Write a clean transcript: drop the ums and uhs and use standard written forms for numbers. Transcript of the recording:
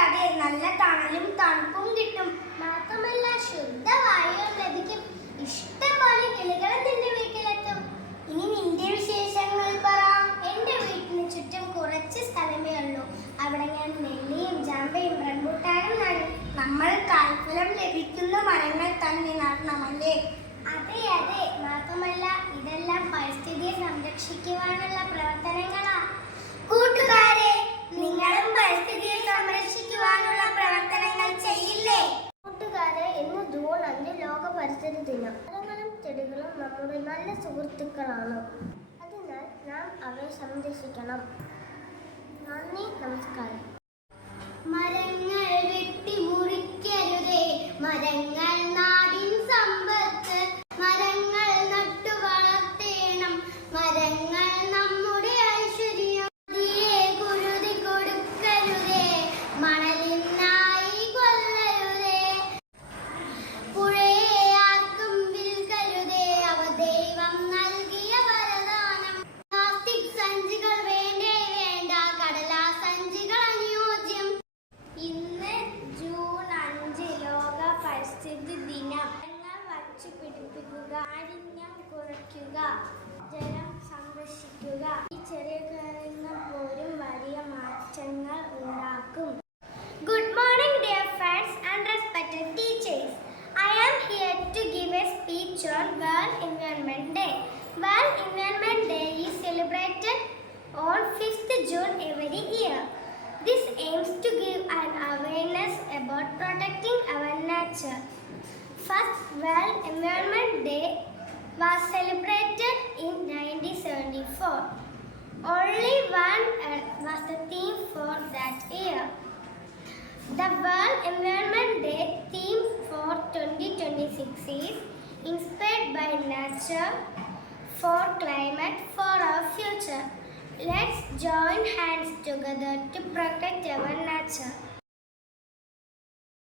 കൂടാതെ നല്ല തണലും തണുപ്പും കിട്ടും. മാത്രമല്ല ശുദ്ധവായു ലഭിക്കും. ഇഷ്ടംപോലെ കിളികൾ നിന്റെ വീട്ടിലെത്തും. ഇനി നിന്റെ വിശേഷങ്ങൾ പറ. എന്റെ വീട്ടിന് ചുറ്റും കുറച്ച് സ്ഥലമേ ഉള്ളൂ. അവിടെ ഞാൻ നെല്ലിയും ചാമ്പയും റംബൂട്ടാനും നടും. നമ്മൾ കായ്ഫലം ലഭിക്കുന്ന മരങ്ങൾ തന്നെ നടണമല്ലേ? അതെ അതെ. മാത്രമല്ല ഇതെല്ലാം പരിസ്ഥിതിയെ സംരക്ഷിക്കുവാനുള്ള പ്രവർത്തനങ്ങളാ. കൂട്ടുകാരെ, നിങ്ങളും പരിസ്ഥിതിയെ സംരക്ഷിക്കുവാനുള്ള പ്രവർത്തനങ്ങൾ ചെയ്യില്ലേ? കൂട്ടുകാരെ, ഇന്ന് ജൂൺ 5 ലോക പരിസ്ഥിതി ദിനം. മരങ്ങളും ചെടികളും നമ്മുടെ നല്ല സുഹൃത്തുക്കളാണ്. അതിനാൽ നാം അവയെ സംരക്ഷിക്കണം. നന്ദി, നമസ്കാരം. മരങ്ങൾ വെട്ടി മുറിക്കരുതേ. മരങ്ങൾ നാടിൻ സമ്പത്ത്. മരങ്ങൾ നട്ടു വളർത്തേണം. മരങ്ങൾ നമ്മുടെ ഐശ്വര്യം. നദിയെ കുരുതി കൊടുക്കരുതേ. മണലിനായി കൊല്ലരുതേ. പുഴയെ ആർക്കും വിൽക്കരുതേ. അവ ദൈവം നൽകിയ വരദാനം. പ്ലാസ്റ്റിക് സഞ്ചികൾ വേണ്ടേ വേണ്ട. കടലാസ് സഞ്ചികൾ അനുയോജ്യം. ഇന്ന് ജൂൺ 5 ലോക പരിസ്ഥിതി ദിനം. മരങ്ങൾ വച്ചു പിടിപ്പിക്കുക, മാലിന്യം കുറയ്ക്കുക, ജലം സംരക്ഷിക്കുക. ഈ ചെറിയ കാര്യങ്ങൾ പോലും വലിയ മാറ്റങ്ങൾ ഉണ്ടാക്കും. Good morning dear friends and respected teachers. I am here to give a speech on World Environment Day. World Environment Day is celebrated on 5th June every year. This aims to give an awareness about protecting our nature. First World Environment Day was celebrated in 1974. Only one Earth was the theme for that year. The World Environment Day theme for 2026 is Inspired by Nature, for Climate, for our future. Let's join hands together to protect our nature.